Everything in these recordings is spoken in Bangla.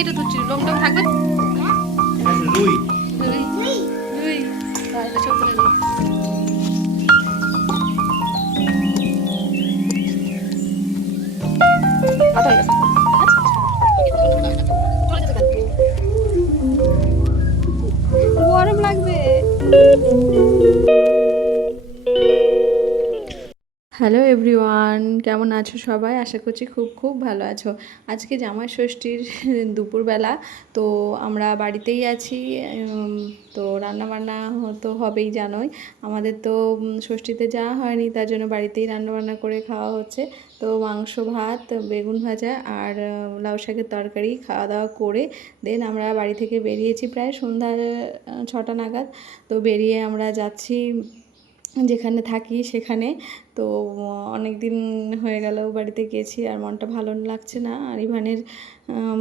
এটা তো লং টং থাকবে। রুই রুই রুই তাহলে সব তুলে দিই। কথা হয়ে গেছে। গরম লাগবে। হ্যালো এভরিওয়ান, কেমন আছো সবাই? আশা করছি খুব খুব ভালো আছো। আজকে জামাই ষষ্ঠীর দুপুরবেলা, তো আমরা বাড়িতেই আছি। তো রান্নাবান্না তো হবেই, জানোই আমাদের তো ষষ্ঠীতে যাওয়া হয়নি, তার জন্য বাড়িতেই রান্নাবান্না করে খাওয়া হচ্ছে। তো মাংস, ভাত, বেগুন ভাজা আর লাউ শাকের তরকারি খাওয়া দাওয়া করে দেন আমরা বাড়ি থেকে বেরিয়েছি প্রায় সন্ধ্যা 6টা নাগাদ। তো বেরিয়ে আমরা যাচ্ছি যেখানে থাকি সেখানে। তো অনেক দিন হয়ে গেল বাড়িতে গেছি, আর মনটা ভালো লাগছে না। আর ইভানের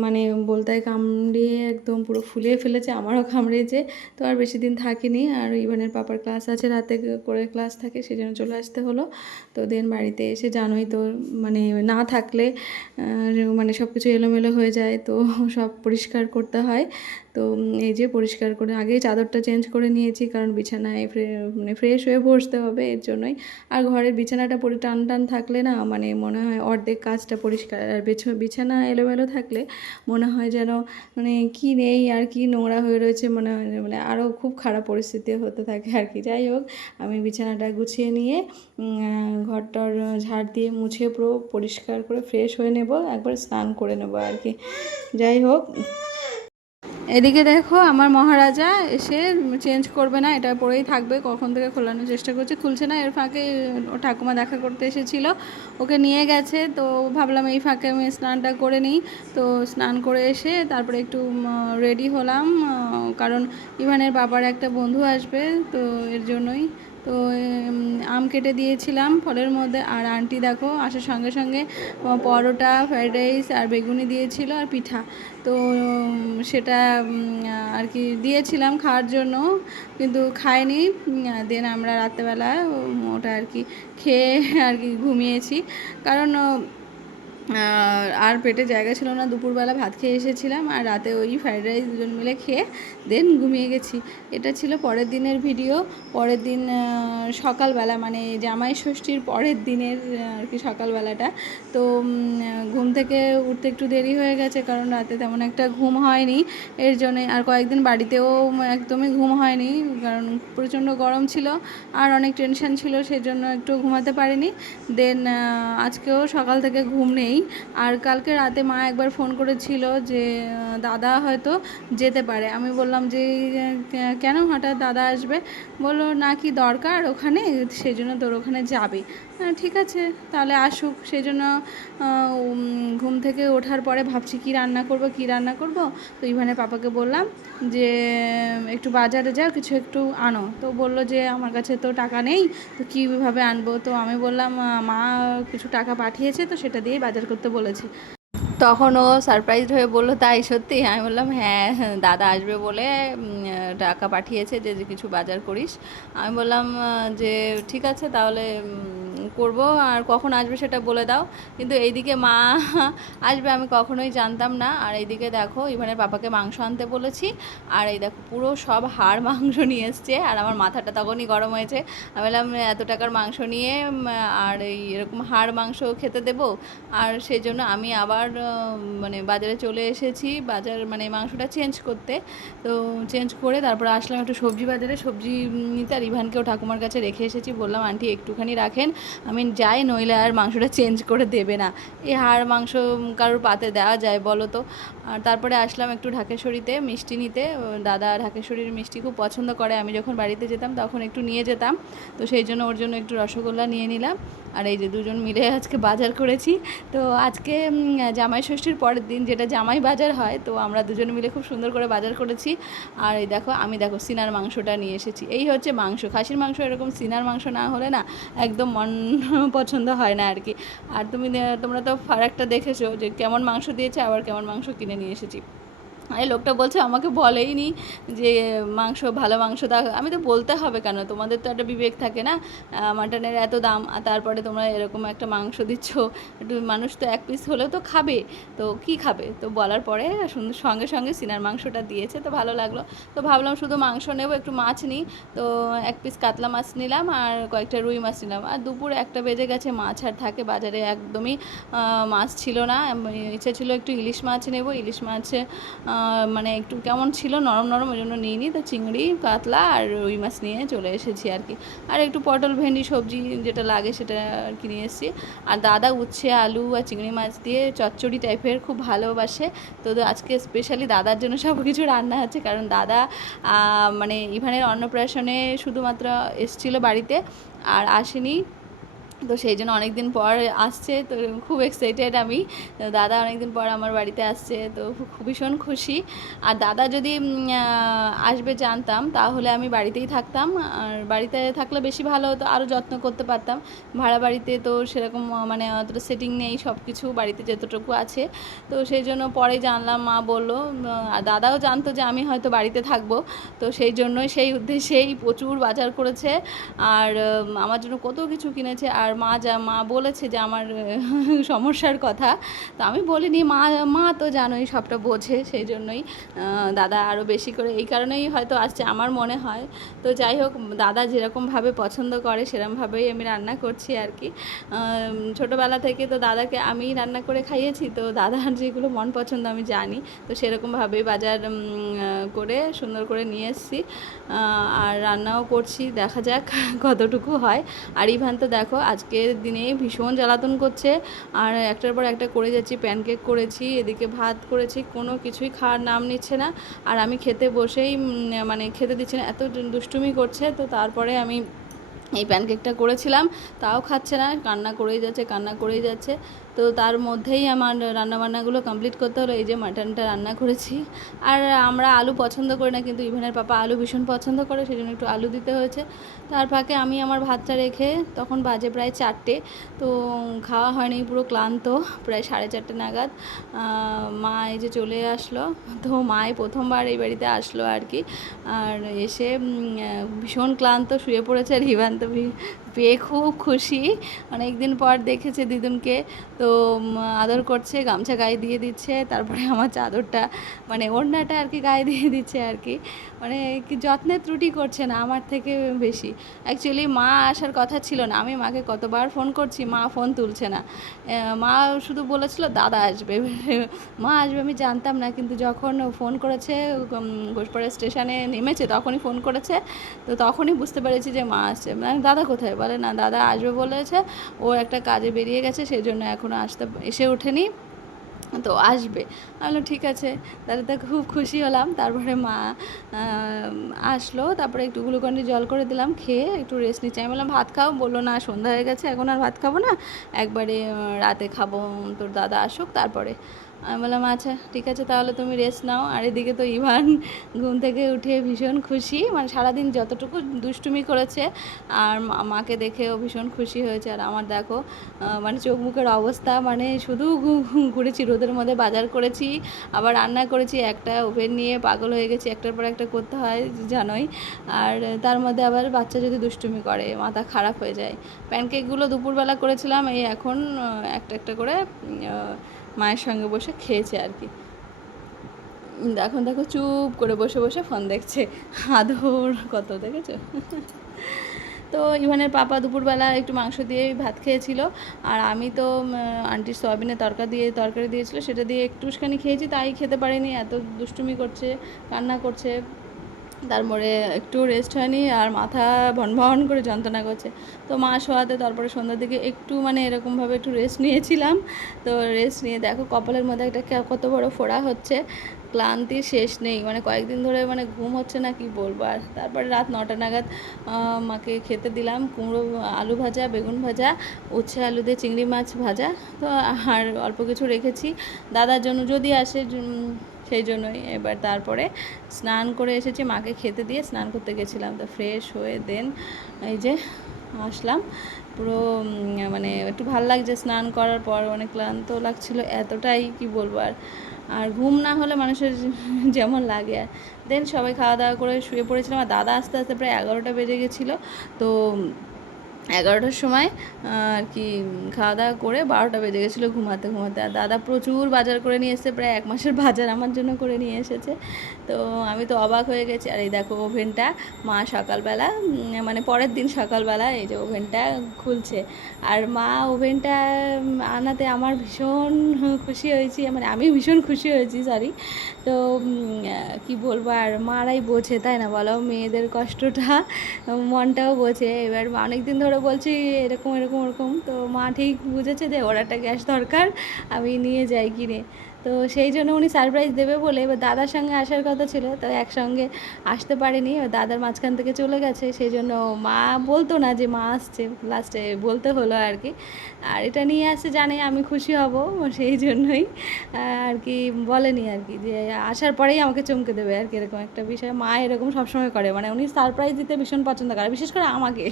মানে বলতায় কামড়িয়ে একদম পুরো ফুলিয়ে ফেলেছে, আমারও কামড়িয়েছে। তো আর বেশি দিন থাকিনি, আর ইভানের পাপার ক্লাস আছে, রাতে করে ক্লাস থাকে, সেজন্য চলে আসতে হলো। তো দেন বাড়িতে এসে জানোই তো, মানে না থাকলে মানে সব কিছু এলোমেলো হয়ে যায়, তো সব পরিষ্কার করতে হয়। তো এই যে পরিষ্কার করে আগেই চাদরটা চেঞ্জ করে নিয়েছি, কারণ বিছানায় মানে ফ্রেশ হয়ে বসতে হবে, এর জন্যই। আর ঘরের বিছানাটা পুরো টান টান থাকলে না, মানে মনে হয় অর্ধেক কাজটা পরিষ্কার। আর বিছানা এলোমেলো থাকলে মনে হয় যেন মানে কি নেই আর কি নোংরা হয়ে রয়েছে মনে হয়, মানে আরও খুব খারাপ পরিস্থিতি হতে থাকে আর কি। যাই হোক, আমি বিছানাটা গুছিয়ে নিয়ে ঘরটার ঝাড় দিয়ে মুছে পুরো পরিষ্কার করে ফ্রেশ হয়ে নেব, একবার স্নান করে নেব আর কি। যাই হোক, এদিকে দেখো আমার মহারাজা এসে চেঞ্জ করবে না, এটা পরেই থাকবে। কখন থেকে খোলানোর চেষ্টা করছে, খুলছে না। এর ফাঁকে ও ঠাকুমা দেখা করতে এসেছিল, ওকে নিয়ে গেছে। তো ভাবলাম এই ফাঁকে আমি স্নানটা করে নিই। তো স্নান করে এসে তারপরে একটু রেডি হলাম, কারণ ইভানের বাবার একটা বন্ধু আসবে, তো এর জন্যই। তো আম কেটে দিয়েছিলাম ফলের মধ্যে, আর আন্টি দেখো আসার সঙ্গে সঙ্গে পরোটা, ফ্রাইড রাইস আর বেগুনি দিয়েছিল, আর পিঠা। তো সেটা আর কি দিয়েছিলাম খাওয়ার জন্য, কিন্তু খাইনি। দেন আমরা রাত্রেবেলা ওটা আর কি খেয়ে আর কি ঘুমিয়েছি, কারণ আর পেটে জায়গা ছিল না। দুপুরবেলা ভাত খেয়ে এসেছিলাম, আর রাতে ওই ফ্রাইড রাইস দুজন মিলে খেয়ে দেন ঘুমিয়ে গেছি। এটা ছিল পরের দিনের ভিডিও। পরের দিন সকালবেলা, মানে জামাই ষষ্ঠীর পরের দিনের আর কি সকালবেলাটা। তো ঘুম থেকে উঠতে একটু দেরি হয়ে গেছে, কারণ রাতে তেমন একটা ঘুম হয়নি, এর জন্যে। আর কয়েকদিন বাড়িতেও একদমই ঘুম হয়নি, কারণ প্রচণ্ড গরম ছিল আর অনেক টেনশন ছিল, সেজন্য একটু ঘুমাতে পারিনি। দেন আজকেও সকাল থেকে ঘুম নেই। আর কালকে রাতে মা একবার ফোন করেছিল যে দাদা হয়তো যেতে পারে। আমি বললাম যে কেন হঠাৎ দাদা আসবে? বললো না কি দরকার ওখানে, সেই জন্য তোর ওখানে যাবে। ঠিক আছে, তাহলে আসুক। সেই জন্য ঘুম থেকে ওঠার পরে ভাবছি কি রান্না করব। তো ইভানের পাপাকে বললাম যে একটু বাজারে যাও, কিছু একটু আনো। তো বললো যে আমার কাছে তো টাকা নেই, তো কীভাবে আনবো? তো আমি বললাম মা কিছু টাকা পাঠিয়েছে, তো সেটা দিয়েই বাজার করতে বলেছে। তখন ও সারপ্রাইজড হয়ে বললো তাই সত্যি? আমি বললাম হ্যাঁ, দাদা আসবে বলে টাকা পাঠিয়েছে যে কিছু বাজার করিস। আমি বললাম যে ঠিক আছে তাহলে করব, আর কখন আসবে সেটা বলে দাও। কিন্তু এইদিকে মা আসবে আমি কখনোই জানতাম না। আর এইদিকে দেখো ইভানের পাপাকে মাংস আনতে বলেছি, আর এই দেখো পুরো সব হাড় মাংস নিয়ে এসছে, আর আমার মাথাটা তখনই গরম হয়েছে। আমি বললাম এত টাকার মাংস নিয়ে আর এই এরকম হাড় মাংস খেতে দেবো? আর সেই জন্য আমি আবার মানে বাজারে চলে এসেছি, মানে মাংসটা চেঞ্জ করতে। তো চেঞ্জ করে তারপরে আসলাম একটু সবজি বাজারে, সবজি নিতে। আর ইভানকেও ঠাকুমার কাছে রেখে এসেছি, বললাম আন্টি একটুখানি রাখেন, আমি যাই, নইলে আর মাংসটা চেঞ্জ করে দেবে না। এই হাড় মাংস কারোর পাতে দেওয়া যায় বলো তো? আর তারপরে আসলাম একটু ঢাকেশ্বরীতে মিষ্টি নিতে। দাদা ঢাকেশ্বরীর মিষ্টি খুব পছন্দ করে, আমি যখন বাড়িতে যেতাম তখন একটু নিয়ে যেতাম। তো সেই জন্য ওর জন্য একটু রসগোল্লা নিয়ে নিলাম। আর এই যে দুজন মিলে আজকে বাজার করেছি। তো আজকে জামাই ষষ্ঠীর পরের দিন, যেটা জামাই বাজার হয়, তো আমরা দুজন মিলে খুব সুন্দর করে বাজার করেছি। আর এই দেখো আমি সিনার মাংসটা নিয়ে এসেছি। এই হচ্ছে মাংস, খাসির মাংস এরকম সিনার মাংস না হলে না একদম মন পছন্দ হয় না আর কি। আর তোমরা তো ফারাকটা দেখেছো যে কেমন মাংস দিয়েছে, আবার কেমন মাংস কিনে নিয়ে এসেছি। এই লোকটা বলছে আমাকে বলেইনি যে মাংস ভালো মাংস দাও। আমি তো বলতে হবে কেন, তোমাদের তো একটা বিবেক থাকে না, মাটনের এত দাম আর তারপরে তোমরা এরকম একটা মাংস দিচ্ছ, একটু মানুষ তো এক পিস হলেও তো খাবে, তো কি খাবে। তো বলার পরে সঙ্গে সঙ্গে সিনার মাংসটা দিয়েছে, তো ভালো লাগলো। তো ভাবলাম শুধু মাংস নেব, একটু মাছ নিই, তো এক পিস কাতলা মাছ নিলাম আর কয়েকটা রুই মাছ নিলাম। আর দুপুর 1টা বেজে গেছে, মাছ আর থাকে বাজারে একদমই মাছ ছিল না। ইচ্ছে ছিল একটু ইলিশ মাছ নেব, ইলিশ মাছ মানে একটু কেমন ছিল নরম নরম, ওই জন্য নিইনি। তো চিংড়ি কাতলা আর রুই মাছ নিয়ে চলে এসেছি আর কি। আর একটু পটল ভেন্ডি সবজি যেটা লাগে সেটা আর কি নিয়ে এসেছি। আর দাদা উচ্ছে আলু আর চিংড়ি মাছ দিয়ে চচ্চড়ি টাইপের খুব ভালোবাসে, তো আজকে স্পেশালি দাদার জন্য সব কিছু রান্না হচ্ছে, কারণ দাদা মানে ইভানের অন্নপ্রাশনে শুধুমাত্র এসেছিল বাড়িতে আর আসেনি। তো সেই জন্য অনেক দিন পর আসছে, তো খুব এক্সাইটেড আমি। দাদা অনেক দিন পর আমার বাড়িতে আসছে, তো ভীষণ খুশি। আর দাদা যদি আসবে জানতাম তাহলে আমি বাড়িতেই থাকতাম, আর বাড়িতে থাকলে বেশি ভালো হতো, আরও যত্ন করতে পারতাম। ভাড়া বাড়িতে তো সেরকম মানে অতটা সেটিং নেই, সব কিছু বাড়িতে যতটুকু আছে। তো সেই জন্য পরে জানলাম, মা বললো, আর দাদাও জানতো যে আমি হয়তো বাড়িতে থাকবো, তো সেই জন্যই সেই উদ্দেশ্যেই প্রচুর বাজার করেছে আর আমার জন্য কত কিছু কিনেছে। আর মা বলেছে যে আমার সমস্যার কথা, তো আমি বলিনি, মা তো জানোই সবটা বোঝে, সেই জন্যই দাদা আরও বেশি করে এই কারণেই হয়তো আসছে আমার মনে হয়। তো যাই হোক, দাদা যেরকমভাবে পছন্দ করে সেরকমভাবেই আমি রান্না করছি আর কি। ছোটোবেলা থেকে তো দাদাকে আমিই রান্না করে খাইয়েছি, তো দাদার যেগুলো মন পছন্দ আমি জানি, তো সেরকমভাবেই বাজার করে সুন্দর করে নিয়ে এসেছি আর রান্নাও করছি, দেখা যাক কতটুকু হয়। আর ইভান তো দেখো আজকের দিনে ভীষণ জ্বালাতন করছে, আর একটার পর একটা করে যাচ্ছি, প্যানকেক করেছি, এদিকে ভাত করেছি, কোনো কিছুই খাওয়ার নাম নিচ্ছে না। আর আমি খেতে বসেই মানে খেতে দিচ্ছে না, এত দুষ্টুমি করছে। তো তারপরে আমি এই প্যানকেকটা করেছিলাম, তাও খাচ্ছে না, কান্না করেই যাচ্ছে। তো তার মধ্যেই আমার রান্নাবান্নাগুলো কমপ্লিট করতে হলো। এই যে মাটনটা রান্না করেছি, আর আমরা আলু পছন্দ করি না, কিন্তু ইভানের পাপা আলু ভীষণ পছন্দ করে, সেই জন্য একটু আলু দিতে হয়েছে। তার ফাঁকে আমি আমার ভাতটা রেখে, তখন বাজে প্রায় 4টে, তো খাওয়া হয়নি, পুরো ক্লান্ত, প্রায় 4:30 নাগাদ মা এই যে চলে আসলো। তো মাই প্রথমবার এই বাড়িতে আসলো আর কি, আর এসে ভীষণ ক্লান্ত শুয়ে পড়েছে। আর ইভান তো পেয়ে খুব খুশি, অনেক দিন পর দেখেছে দিদুনকে, তো আদর করছে, গামছা গায়ে দিয়ে দিচ্ছে, তারপরে আমার চাদরটা মানে ওড়নাটা আর কি গায়ে দিয়ে দিচ্ছে আর কি, মানে কি যত্নের ত্রুটি করছে না আমার থেকে বেশি। অ্যাকচুয়ালি মা আসার কথা ছিল না, আমি মাকে কতবার ফোন করছি, মা ফোন তুলছে না। মা শুধু বলেছিল দাদা আসবে, মা আসবে আমি জানতাম না, কিন্তু যখন ফোন করেছে ঘোষপাড়া স্টেশনে নেমেছে তখনই ফোন করেছে, তো তখনই বুঝতে পেরেছি যে মা আসছে। মানে দাদা কোথায়, বলে না দাদা আসবে বলেছে, ও একটা কাজে বেরিয়ে গেছে, সেই জন্য এখনও এসে ওঠেনি, তো আসবে। আমি বললাম ঠিক আছে, তাহলে তো খুব খুশি হলাম। তারপরে মা আসলো, তারপরে একটু গ্লুকন্ডি জল করে দিলাম, খেয়ে একটু রেস্ট নিচ্ছি। আমি বললাম ভাত খাও, বললো না সন্ধ্যা হয়ে গেছে, এখন আর ভাত খাবো না, একবারে রাতে খাবো, তোর দাদা আসুক তারপরে। আমি বললাম আচ্ছা ঠিক আছে, তাহলে তুমি রেস্ট নাও। আর এদিকে তো ইভান ঘুম থেকে উঠে ভীষণ খুশি, মানে সারাদিন যতটুকু দুষ্টুমি করেছে, আর মাকে দেখেও ভীষণ খুশি হয়েছে। আর আমার দেখো মানে চোখ মুখের অবস্থা, মানে শুধু ঘুরেছি, রোদের মধ্যে বাজার করেছি, আবার রান্না করেছি, একটা ওভেন নিয়ে পাগল হয়ে গেছি, একটার পর একটা করতে হয় জানোই। আর তার মধ্যে আবার বাচ্চা যদি দুষ্টুমি করে মাথা খারাপ হয়ে যায়। প্যানকেকগুলো দুপুরবেলা করেছিলাম, এই এখন একটা একটা করে মায়ের সঙ্গে বসে খেয়েছে আর কি। এখন দেখো চুপ করে বসে বসে ফোন দেখছে, আদর কত দেখেছো। তো ইভানের পাপা দুপুরবেলা একটু মাংস দিয়ে ভাত খেয়েছিল, আর আমি তো আন্টির সয়াবিনের তরকারি দিয়েছিল, সেটা দিয়ে একটুখানি খেয়েছি, তাই খেতে পারিনি, এত দুষ্টুমি করছে, কান্না করছে, তারপরে একটু রেস্ট হয়নি, আর মাথা ভন করে যন্ত্রণা করছে। তো মা শোয়াতে তারপরে সন্ধ্যার দিকে একটু মানে এরকমভাবে একটু রেস্ট নিয়েছিলাম। তো রেস্ট নিয়ে দেখো কপালের মধ্যে একটা কত বড় ফোড়া হচ্ছে, ক্লান্তির শেষ নেই, মানে কয়েকদিন ধরে মানে ঘুম হচ্ছে না, কি বলবো। আর তারপরে রাত 9টা নাগাদ মাকে খেতে দিলাম কুমড়ো আলু ভাজা, বেগুন ভাজা, উচ্ছে আলু দিয়ে চিংড়ি মাছ ভাজা, তো আর অল্প কিছু রেখেছি দাদার জন্য যদি আসে, সেই জন্যই। এবার তারপরে স্নান করে এসেছি, মাকে খেতে দিয়ে স্নান করতে গেছিলাম, তো ফ্রেশ হয়ে দেন এই যে আসলাম, পুরো মানে একটু ভাল লাগছে স্নান করার পর, অনেক ক্লান্ত লাগছিল, এতটাই কি বলবো। আর ঘুম না হলে মানুষের যেমন লাগে। আর দেন সবাই খাওয়া দাওয়া করে শুয়ে পড়েছিলাম, আর দাদা আস্তে আস্তে প্রায় 11টা বেজে গেছিলো। তো 11টার সময় আর কি খাওয়া দাওয়া করে 12টা বেজে গেছিলো ঘুমাতে ঘুমাতে। আর দাদা প্রচুর বাজার করে নিয়ে এসেছে, প্রায় 1 মাসের বাজার আমার জন্য করে নিয়ে এসেছে। তো আমি তো অবাক হয়ে গেছি। আর এই দেখো ওভেনটা মা সকালবেলা মানে পরের দিন সকালবেলা এই যে ওভেনটা খুলছে। আর মা ওভেনটা আনাতে আমার ভীষণ খুশি হয়েছি, মানে আমি ভীষণ খুশি হয়েছি, সরি। তো কি বলবো, আর মারাই বোঝে তাই না বলো, মেয়েদের কষ্টটা মনটাও বোঝে। এবার অনেক দিন ধরে বলছি এরকম এরকম ওরকম, তো মা ঠিক বুঝেছে যে ওর একটা গ্যাস দরকার, আমি নিয়ে যাই কিনে। তো সেই জন্য উনি সারপ্রাইজ দেবে বলে এবার দাদার সঙ্গে আসার কথা ছিল, তো একসঙ্গে আসতে পারেনি, এবার দাদার মাঝখান থেকে চলে গেছে, সেই জন্য মা বলতো না যে মা আসছে, লাস্টে বলতে হলো আর কি। আর এটা নিয়ে আসছে জানে আমি খুশি হব, সেই জন্যই আর কি বলেনি আর কি, যে আসার পরেই আমাকে চমকে দেবে আর কি, এরকম একটা বিষয়। মা এরকম সবসময় করে, মানে উনি সারপ্রাইজ দিতে ভীষণ পছন্দ করে, বিশেষ করে আমাকে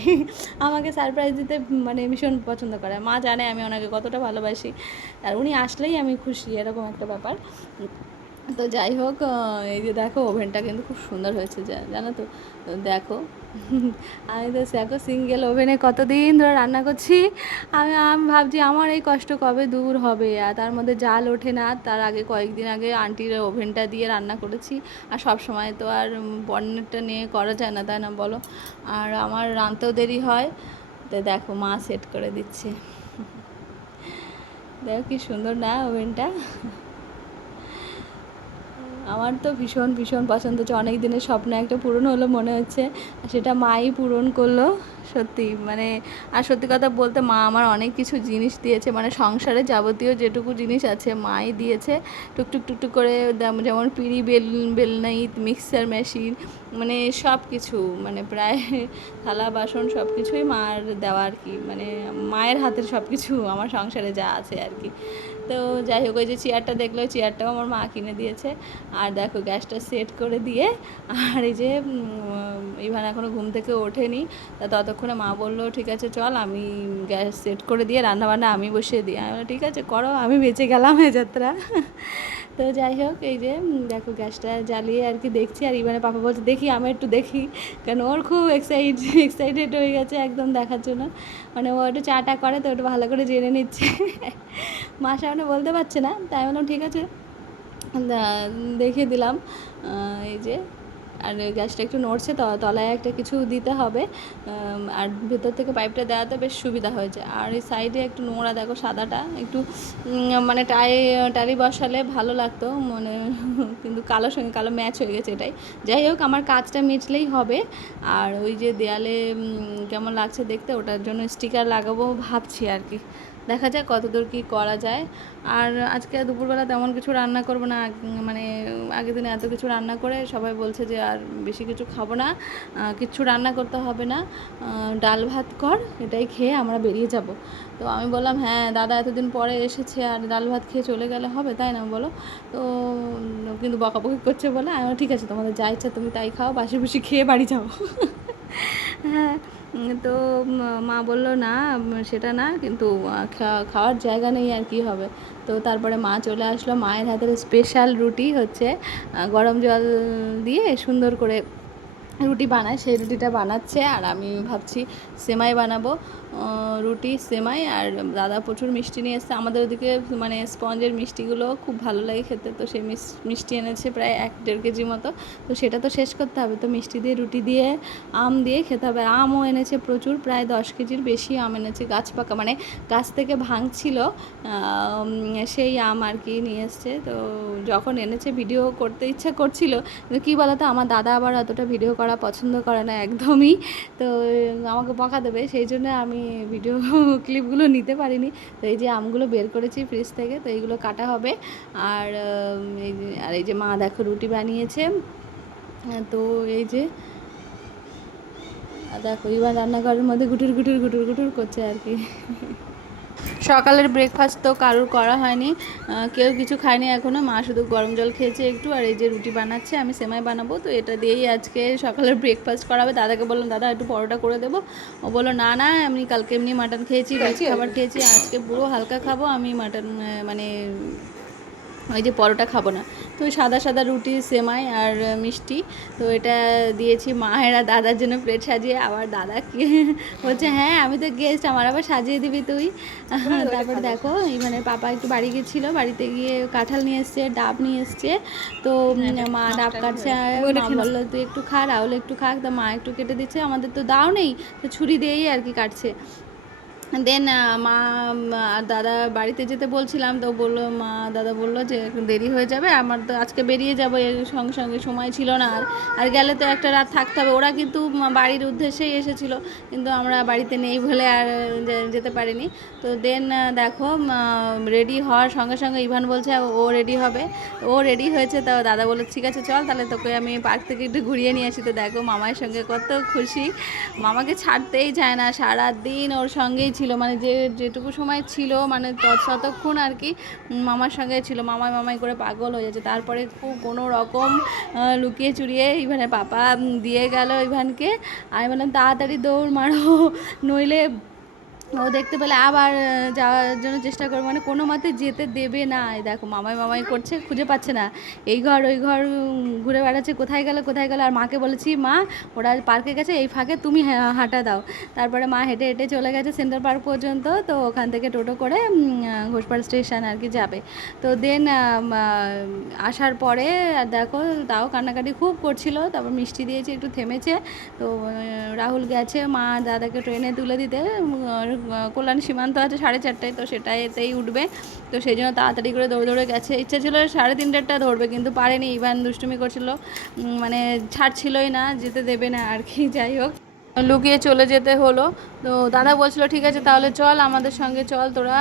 আমাকে সারপ্রাইজ দিতে মানে ভীষণ পছন্দ করে। মা জানে আমি ওনাকে কতটা ভালোবাসি, আর উনি আসলেই আমি খুশি, এরকম একটা ব্যাপার। তো যাই হোক, এই যে দেখো ওভেনটা কিন্তু খুব সুন্দর হয়েছে, জানো তো। তো দেখো আমি তো দেখো সিঙ্গেল ওভেনে কতদিন ধরে রান্না করছি। আমি আমি ভাবছি আমার এই কষ্ট কবে দূর হবে। আর তার মধ্যে জাল ওঠে না, তার আগে কয়েকদিন আগে আন্টির ওভেনটা দিয়ে রান্না করেছি। আর সব সময় তো আর বর্ণেরটা নিয়ে করা যায় না, তাই না বলো। আর আমার রাঁধতেও দেরি হয়। তো দেখো মা সেট করে দিচ্ছে, দেখো কি সুন্দর না ওভেনটা। আমার তো ভীষণ ভীষণ পছন্দ হচ্ছে, অনেক দিনের স্বপ্ন একটা পূরণ হলো মনে হচ্ছে, সেটা মাই পূরণ করলো সত্যি। মানে আর সত্যি কথা বলতে মা আমার অনেক কিছু জিনিস দিয়েছে, মানে সংসারে যাবতীয় যেটুকু জিনিস আছে মাই দিয়েছে টুকটুক টুকটুক করে, যেমন পিঁড়ি বেলনাই, মিক্সার মেশিন, মানে সব কিছু, মানে প্রায় থালা বাসন সব কিছুই মার দেওয়া আর কি, মানে মায়ের হাতের সব কিছু আমার সংসারে যা আছে আর কি। তো যাই হোক, ওই যে চেয়ারটা দেখলো, চেয়ারটাও আমার মা কিনে দিয়েছে। আর দেখো গ্যাসটা সেট করে দিয়ে, আর এই যে ইভান এখনও ঘুম থেকে ওঠেনি, তা ততক্ষণে মা বললো ঠিক আছে চল আমি গ্যাস সেট করে দিয়ে রান্নাবান্না আমি বসিয়ে দিই। আমি বললাম ঠিক আছে করো, আমি বেঁচে গেলাম এ যাত্রা। তো যাই হোক, এই যে দেখো গ্যাসটা জ্বালিয়ে আর কি দেখছি। আর ইভানের পাপা বলছে দেখি, আমি একটু দেখি, কারণ ওর খুব এক্সাইটেড হয়ে গেছে একদম দেখার জন্য, মানে ও একটু চাটা করে তো একটু ভালো করে জেনে নিচ্ছে। মা সামনে বলতে পারছে না, তাই বললাম ঠিক আছে দেখিয়ে দিলাম। এই যে আর গ্যাসটা একটু নড়ছে, তো তলায় একটা কিছু দিতে হবে, আর ভেতর থেকে পাইপটা দেওয়াতে বেশ সুবিধা হয়েছে। আর এই সাইডে একটু নোংরা, দেখো সাদাটা একটু মানে টালি বসালে ভালো লাগতো মানে, কিন্তু কালোর সঙ্গে কালো ম্যাচ হয়ে গেছে এটাই। যাই হোক আমার কাজটা মিটলেই হবে। আর ওই যে দেয়ালে কেমন লাগছে দেখতে, ওটার জন্য স্টিকার লাগাবো ভাবছি আর কি, দেখা যাক কতদূর কী করা যায়। আর আজকে দুপুরবেলা তেমন কিছু রান্না করবো না, মানে আগের দিনে এত কিছু রান্না করে সবাই বলছে যে আর বেশি কিছু খাবো না, কিচ্ছু রান্না করতে হবে না, ডাল ভাত কর, এটাই খেয়ে আমরা বেরিয়ে যাব। তো আমি বললাম হ্যাঁ দাদা এতদিন পরে এসেছে, আর ডাল ভাত খেয়ে চলে গেলে হবে, তাই না বলো। তো কিন্তু বকাবকি করছে বলে আমি ঠিক আছে তোমাদের যা ইচ্ছা তুমি তাই খাও, বাসি বুসি খেয়ে বাড়ি যাও। হ্যাঁ, তো মা বললো না সেটা না, কিন্তু খাওয়ার জায়গা নেই আর কি হবে। তো তারপরে মা চলে আসলো, মায়ের হাতের স্পেশাল রুটি হচ্ছে গরম জল দিয়ে সুন্দর করে রুটি বানায়, সেই রুটিটা বানাচ্ছে। আর আমি ভাবছি সেমাই বানাবো, রুটি সেমাই। আর দাদা প্রচুর মিষ্টি নিয়ে এসছে, আমাদের ওদিকে মানে স্পঞ্জের মিষ্টিগুলো খুব ভালো লাগে খেতে, তো সেই মিষ্টি এনেছে প্রায় 1-1.5 কেজি মতো। তো সেটা তো শেষ করতে হবে, তো মিষ্টি দিয়ে রুটি দিয়ে আম দিয়ে খেতে হবে। আর আমও এনেছে প্রচুর, প্রায় 10 কেজির বেশি আম এনেছে, গাছ পাকা মানে গাছ থেকে ভাঙছিল সেই আম আর কি নিয়ে এসছে। তো যখন এনেছে ভিডিও করতে ইচ্ছা করছিল, কিন্তু কী বলতো আমার দাদা আবার অতটা ভিডিও করা পছন্দ করে না একদমই, তো আমাকে বকা দেবে, সেই জন্য আমি ভিডিও ক্লিপগুলো নিতে পারিনি। তো এই যে আমগুলো বের করেছি ফ্রিজ থেকে, তো এইগুলো কাটা হবে। আর এই যে মা দেখো রুটি বানিয়েছে, তো এই যে দেখো এবার রান্নাঘরের মধ্যে গুটুর গুটুর গুটুর গুটুর করছে আর কি। সকালের ব্রেকফাস্ট তো কারোর করা হয়নি, কেউ কিছু খায়নি এখনও। মা শুধু গরম জল খেয়েছে একটু, আর এই যে রুটি বানাচ্ছে, আমি সেমাই বানাবো, তো এটা দিয়েই আজকে সকালের ব্রেকফাস্ট করা হবে। দাদাকে বললাম দাদা একটু পরোটা করে দেবো, ও বললো না না আমি কালকে এমনি মাটন খেয়েছি, রিচ খাবার খেয়েছি, আজকে পুরো হালকা খাবো আমি মাটন, মানে ওই যে পরোটা খাবো না। তো ওই সাদা সাদা রুটি সেমাই আর মিষ্টি, তো এটা দিয়েছি। মায়েরা দাদার জন্য প্লেট সাজিয়ে, আবার দাদা কি বলছে হ্যাঁ আমি তো গেস্ট, আমার আবার সাজিয়ে দিবি তুই। তারপরে দেখো ইভানের পাপা একটু বাড়ি গিয়েছিলো, বাড়িতে গিয়ে কাঁঠাল নিয়ে এসছে, ডাব নিয়ে এসছে, তো মা ডাব কাটছে, আর মা বললো তুই একটু খা, রাহুল একটু খাক, তো মা একটু কেটে দিচ্ছে, আমাদের তো দাও নেই, তো ছুরি দিয়েই আর কি কাটছে। দেন মা আর দাদা বাড়িতে যেতে বলছিলাম, তো বললো মা দাদা বললো যে একটু দেরি হয়ে যাবে, আমার তো আজকে বেরিয়ে যাবো, এর সঙ্গে সঙ্গে সময় ছিল না, আর গেলে তো একটা রাত থাকতে হবে। ওরা কিন্তু বাড়ির উদ্দেশ্যেই এসেছিল, কিন্তু আমরা বাড়িতে নেই বলে আর যেতে পারিনি। তো দেন দেখো রেডি হওয়ার সঙ্গে সঙ্গে ইভান বলছে ও রেডি হবে, ও রেডি হয়েছে, তো দাদা বললো ঠিক আছে চল তাহলে তোকে আমি পার্ক থেকে একটু ঘুরিয়ে নিয়ে আসি। তো দেখো মামার সঙ্গে কত খুশি, মামাকে ছাড়তেই চায় না, সারাদিন ওর সঙ্গেই ছিল, মানে যেটুকু সময় ছিল মানে ততক্ষণ আর কি মামার সঙ্গে ছিল, মামাই মামাই করে পাগল হয়ে যাচ্ছে। তারপরে খুব কোনো রকম লুকিয়ে চুরিয়ে ইভানের পাপা দিয়ে গেল ইভানকে, আমি বললাম তাড়াতাড়ি দৌড় মারো, নইলে ও দেখতে পেলে আবার যাওয়ার জন্য চেষ্টা করবে, মানে কোনো মতে যেতে দেবে না। এই দেখো মামাই মামাই করছে, খুঁজে পাচ্ছে না, এই ঘর ওই ঘর ঘুরে বেড়াচ্ছে, কোথায় গেল কোথায় গেল। আর মাকে বলেছি মা ওরা পার্কে গেছে, এই ফাঁকে তুমি হাঁটা দাও। তারপরে মা হেঁটে হেঁটে চলে গেছে সেন্ট্রাল পার্ক পর্যন্ত, তো ওখান থেকে টোটো করে ঘোষপাড়া স্টেশন আর কি যাবে। তো দেন আসার পরে আর দেখো তাও কান্নাকাটি খুব করছিল, তারপর মিষ্টি দিয়েছে, একটু থেমেছে। তো রাহুল গেছে মা দাদাকে ট্রেনে তুলে দিতে, কল্যাণ সীমান্ত আছে 4:30টায়, তো সেটাইতেই উঠবে, তো সেই জন্য তাড়াতাড়ি করে দৌড়ে দৌড়ে গেছে। ইচ্ছা ছিল 3:30টা ধরবে, কিন্তু পারেনি, ইভান দুষ্টুমি করছিল, মানে ছাড়ছিলই না, যেতে দেবে না আর কি। যাই হোক লুকিয়ে চলে যেতে হলো। তো দাদা বলছিল ঠিক আছে তাহলে চল আমাদের সঙ্গে চল তোরা,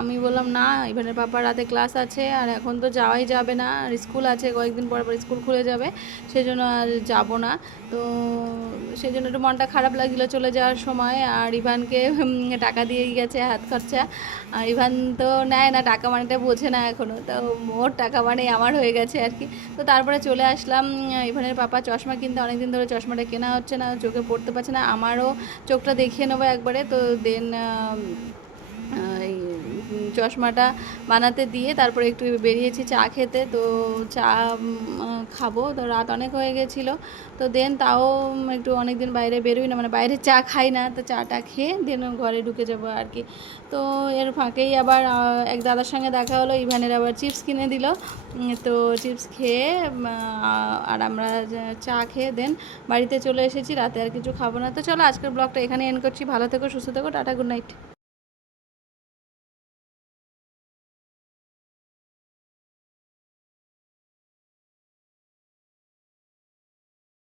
আমি বললাম না, ইভানের পাপা রাতে ক্লাস আছে, আর এখন তো যাওয়াই যাবে না, আর স্কুল আছে, কয়েকদিন পর পর স্কুল খুলে যাবে, সেই জন্য আর যাবো না। তো সেই জন্য একটু মনটা খারাপ লাগছিলো চলে যাওয়ার সময়। আর ইভানকে টাকা দিয়ে গেছে হাত খরচা, আর ইভান তো নেয় না টাকা, মানেটা বোঝে না এখনও, তো ওর টাকা মানে আমার হয়ে গেছে আর কি। তো তারপরে চলে আসলাম। ইভানের পাপা চশমা কিনতে, অনেকদিন ধরে চশমাটা কেনা হচ্ছে না, চোখে পড়তে পারছে না, আমারও চোখটা দেখিয়ে নেবো একবারে। তো দেন এই চশমাটা বানাতে দিয়ে তারপরে একটু বেরিয়েছি চা খেতে, তো চা খাবো, তো রাত অনেক হয়ে গেছিলো। তো দেন তাও একটু অনেক দিন বাইরে বেরোই না, মানে বাইরে চা খাই না, তো চাটা খেয়ে দেন ঘরে ঢুকে যাবো আর কি। তো এর ফাঁকেই আবার এক দাদার সঙ্গে দেখা হলো, ইভানের আবার চিপস কিনে দিল, তো চিপস খেয়ে আর আমরা চা খেয়ে দেন বাড়িতে চলে এসেছি। রাতে আর কিছু খাবো না। তো চলো আজকের ব্লগটা এখানে এন্ড করছি, ভালো থেকো সুস্থ থেকো, টাটা গুড নাইট।